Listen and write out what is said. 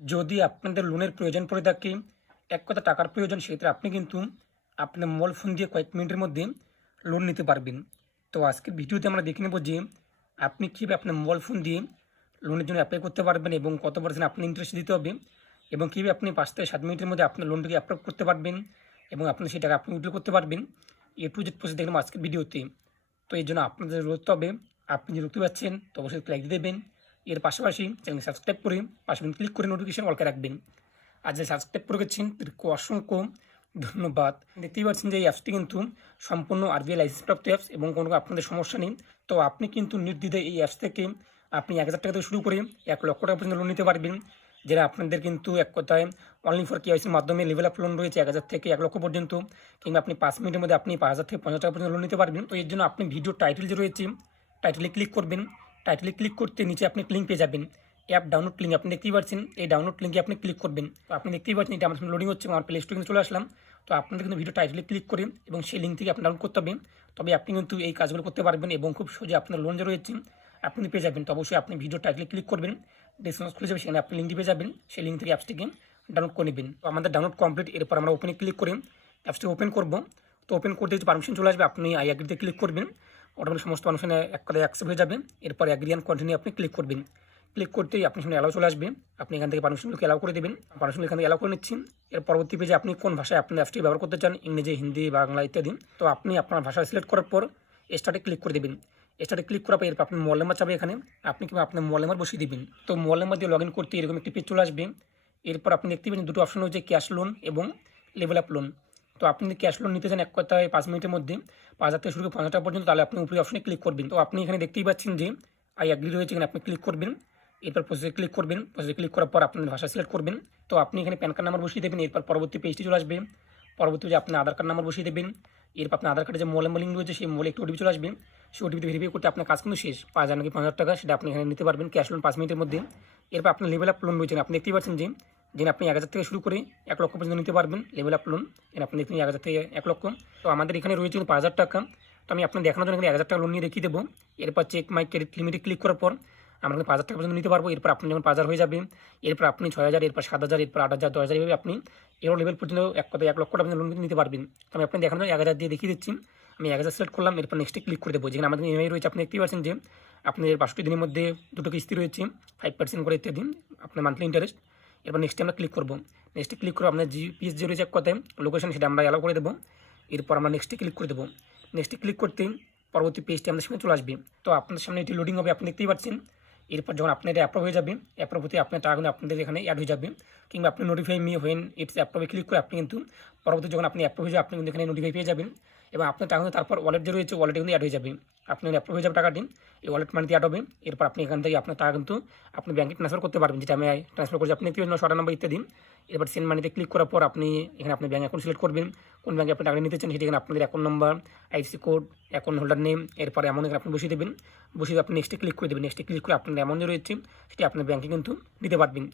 যদি আপনাদের লোনের প্রয়োজন পড়ে থাকে, এক কথা টাকার প্রয়োজন, সেক্ষেত্রে আপনি কিন্তু আপনার মোবাইল ফোন দিয়ে কয়েক মিনিটের মধ্যে লোন নিতে পারবেন। তো আজকের ভিডিওতে আমরা দেখে নেব যে আপনি কীভাবে আপনার মোবাইল ফোন দিয়ে লোনের জন্য অ্যাপ্লাই করতে পারবেন এবং কত পার্সেন্ট আপনি ইন্টারেস্ট দিতে হবে এবং কীভাবে আপনি পাঁচ থেকে সাত মিনিটের মধ্যে আপনার লোনটিকে অ্যাপ্রুভ করতে পারবেন এবং আপনি সেই টাকা আপনি উইথড্র করতে পারবেন। এ টু জেড প্রসেস দেখলাম আজকের ভিডিওতে। তো এই জন্য আপনাদের রোধতে হবে আপনি যে রুখতে পারছেন, তো অবশ্যই লাইক দেবেন। এর পাশাপাশি চ্যানেল সাবস্ক্রাইব করে পাশে ক্লিক করে নোটিফিকেশন অলকে রাখবেন। আর যে সাবস্ক্রাইব করে গেছেন তাদেরকে অসংখ্য ধন্যবাদ। দেখতেই পাচ্ছেন যে এই অ্যাপসটি কিন্তু সম্পূর্ণ আরবিআই লাইসেন্সপ্রাপ্ত অ্যাপস এবং কোনো আপনাদের সমস্যা নেই। তো আপনি কিন্তু নির্দ্বিধায় এই অ্যাপস থেকে আপনি এক হাজার টাকা থেকে শুরু করে এক লক্ষ টাকা পর্যন্ত লোন নিতে পারবেন। যেটা আপনাদের কিন্তু এক কথায় অনলি ফর কেওয়াইসির মাধ্যমে লেভেল আপ লোন রয়েছে এক হাজার থেকে এক লক্ষ পর্যন্ত কিংবা আপনি পাঁচ মিনিটের মধ্যে আপনি পাঁচ হাজার থেকে পঞ্চাশ টাকা পর্যন্ত লোন নিতে পারবেন। তো এর জন্য আপনি ভিডিও টাইটেল যে রয়েছে টাইটেলে ক্লিক করবেন। টাইটেলে ক্লিক করতে নিচে আপনি লিঙ্ক পেয়ে যাবেন। অ্যাপ ডাউনলোড লিঙ্ক আপনি দেখতেই পাচ্ছেন এই ডাউনলোড লিঙ্কে আপনি ক্লিক করবেন। তো আপনি দেখতেই পাচ্ছেন এটা আমার লোডিং হচ্ছে আমার প্লে স্টোরে চলে আসলাম। তো আপনাদের কিন্তু ভিডিও টাইটেলে ক্লিক করে এবং সেই লিঙ্ক থেকে আপনি ডাউনলোড করতে হবে। তবে আপনি কিন্তু এই কাজগুলো করতে পারবেন এবং খুব সহজে আপনার লোন যে রয়েছে আপনি পেয়ে যাবেন। তো অবশ্যই আপনি ভিডিও টাইটেলে ক্লিক করবেন। ডিসকাউন্ট খুলে যাবে, সেখানে আপনি লিঙ্কটি পেয়ে যাবেন। সেই লিঙ্ক থেকে অ্যাপসটিকে ডাউনলোড করে নেবেন। তো আমাদের ডাউনলোড কমপ্লিট এরপর আমরা ওপেনে ক্লিক করে অ্যাপসটি ওপেন করব। তো ওপেন করতে পারমিশন চলে আসবে, আপনি আই ক্লিক করবেন। অটোমেটিক সমস্ত পারমিশনে এক কথায় অ্যাকসেপ্ট হয়ে যাবে এরপর অ্যাগ্রি অ্যান্ড কন্টিনিউ আপনি ক্লিক করবেন। ক্লিক করতেই আপনি সামনে অ্যালাউ চলে আসবে। আপনি এখান থেকে পারমিশনগুলোকে অ্যালাউ করে দেবেন। পারমিশন এখান থেকে অ্যালাউ করে নিচ্ছি এর পরবর্তী পেজে আপনি কোন ভাষায় আপনার অ্যাপসটি ব্যবহার করতে চান? ইংরেজি, হিন্দি, বাংলা ইত্যাদি। তো আপনি আপনার ভাষা সিলেক্ট করার পর স্টার্টে ক্লিক করে দেবেন। স্টার্টে ক্লিক করার পর এরপর আপনি মোবাইল নাম্বার এখানে। আপনি কিংবা আপনার মোবাইল নাম্বার বসিয়ে দেবেন। তো মোবাইল নাম্বার দিয়ে লগ ইন করতে এরকম একটি পেজ চলে আসবে। এরপর আপনি দেখতে পাবেন দুটো অপশন হচ্ছে ক্যাশ লোন এবং লেভেল আপ লোন তো আপনি যদি ক্যাশ লোন নিতে চান এক কথায় পাঁচ মিনিটের মধ্যে, পাঁচ হাজার থেকে শুরু করে পঞ্চাশ টাকা পর্যন্ত, তাহলে আপনি উপরে অপশনে ক্লিক করবেন। তো আপনি এখানে দেখতেই পাচ্ছেন যে আই অ্যাগ্রি রয়েছে এখানে আপনি ক্লিক করবেন। এরপর প্রসেসে ক্লিক করবেন। প্রসেসে ক্লিক করার পর আপনার ভাষা সিলেক্ট করবেন। তো আপনি এখানে প্যান কার্ড নাম্বার বসিয়ে দেবেন, এরপর পরবর্তী পেজটি চলে আসবে। পরবর্তী যে আপনি আধার কার্ড নাম্বার বসিয়ে দেবেন, এরপর আপনার আধার কার্ডে যে মোবাইল লিঙ্ক রয়েছে, সেই মোবাইলে একটু ওটিপি চলে আসবে। সেই ওটিপিতে ভেরিফাই করতে আপনার কাজ কিন্তু শেষ। পাঁচ হাজার নাকি পাঁচ হাজার টাকা, সেটা আপনি এখানে নিতে পারবেন ক্যাশ লোন পাঁচ মিনিটের মধ্যে। এরপর আপনার লেভেল আপ লোন রয়েছে আপনি দেখতেই পাচ্ছেন যে যে আপনি এক হাজার থেকে শুরু করে এক লক্ষ পর্যন্ত নিতে পারবেন লেভেল আপ লোন এর আপনি দেখুন এক হাজার থেকে এক লক্ষ। তো আমাদের এখানে রয়েছে পাঁচ হাজার টাকা। তো আমি আপনার দেখানোর জন্য এখানে এক হাজার টাকা লোন নিয়ে দেখিয়ে দেবো। এরপর চেক মাই ক্রেডিট লিমিটে ক্লিক করার পর আমরা কিন্তু পাঁচ হাজার টাকা পর্যন্ত নিতে পারব। এরপর আপনি যখন পাঁচ হাজার হয়ে যাবে, এরপর আপনি ছয় হাজার, এরপর সাত হাজার, এরপর আট হাজার, দশ হাজার, এভাবে আপনি এরও লেভেল পর্যন্ত এক কথা এক লক্ষ টাকা লোন নিতে পারবেন। তো আমি আপনি জন্য এক হাজার দিয়ে দেখিয়ে দিচ্ছি। আমি এক হাজার সিলেক্ট করলাম, এরপর নেক্সটে ক্লিক করে দেবো। যেখানে আমাদের ইএমআই রয়েছে, আপনি দেখতেই পাচ্ছেন যে আপনাদের বাষট্টি দিনের মধ্যে দুটো কিস্তি রয়েছে ফাইভ পার্সেন্ট করে ইত্যাদি, আপনার মান্থলি ইন্টারেস্ট এরপর নেক্সটে আমরা ক্লিক করব। নেক্সটে ক্লিক করে আপনার জিপিএস রয়েছে এক কথায় লোকেশন সেটা আমরা অ্যালাউ করে দেবো। এরপর আমরা নেক্সটে ক্লিক করে দেবো। নেক্সটে ক্লিক করতে পরবর্তী পেজটি আমাদের সামনে চলে আসবে। তো আপনার সামনে এটি লোডিং হবে, আপনি দেখতেই পাচ্ছেন। এরপর যখন আপনার এটা অ্যাপ্রুভ হয়ে যাবে অ্যাপ্রুভ হতে আপনার টাকাগুলো আপনাদের এখানে অ্যাড হয়ে যাবে। কিংবা আপনি নোটিফাই মি হোয়েন ইটস অ্যাপ্রুভে ক্লিক করে আপনি কিন্তু পরবর্তী যখন আপনি অ্যাপ্রুভ হয়ে যাবে, আপনি কিন্তু এখানে নোটিফাই পেয়ে যাবেন। এবং আপনার টাকা তারপর ওয়ালেট যে রয়েছে ওয়ালেটে কিন্তু অ্যাড হয়ে যাবে। আপনি অ্যাপ্রুভ হয়ে যাবে টাকা টাকাটি এই ওয়ালেট মানিতে অ্যাড হবে। এরপর আপনি এখান থেকে আপনার টাকা কিন্তু আপনি ব্যাঙ্কে ট্রান্সফার করতে পারবেন, যেটা আমি ট্রান্সফার করছি। আপনি পাবেন শর্ট নাম্বার ইত্যাদি। এরপর সেন্ড মানিতে ক্লিক করার পর আপনি এখানে আপনি ব্যাঙ্ক অ্যাকাউন্ট সিলেক্ট করবেন। কোন ব্যাঙ্কে আপনি টাকা নিতে চান, সেটি এখানে আপনাদের account number IC code account holder name এরপরে এমন এখানে আপনি বসিয়ে দেবেন। বসিয়ে আপনি নেক্সটে ক্লিক করে দেবেন। নেক্সটে ক্লিক করে আপনার যে রয়েছে, সেটি আপনার ব্যাঙ্কে কিন্তু নিতে পারবেন।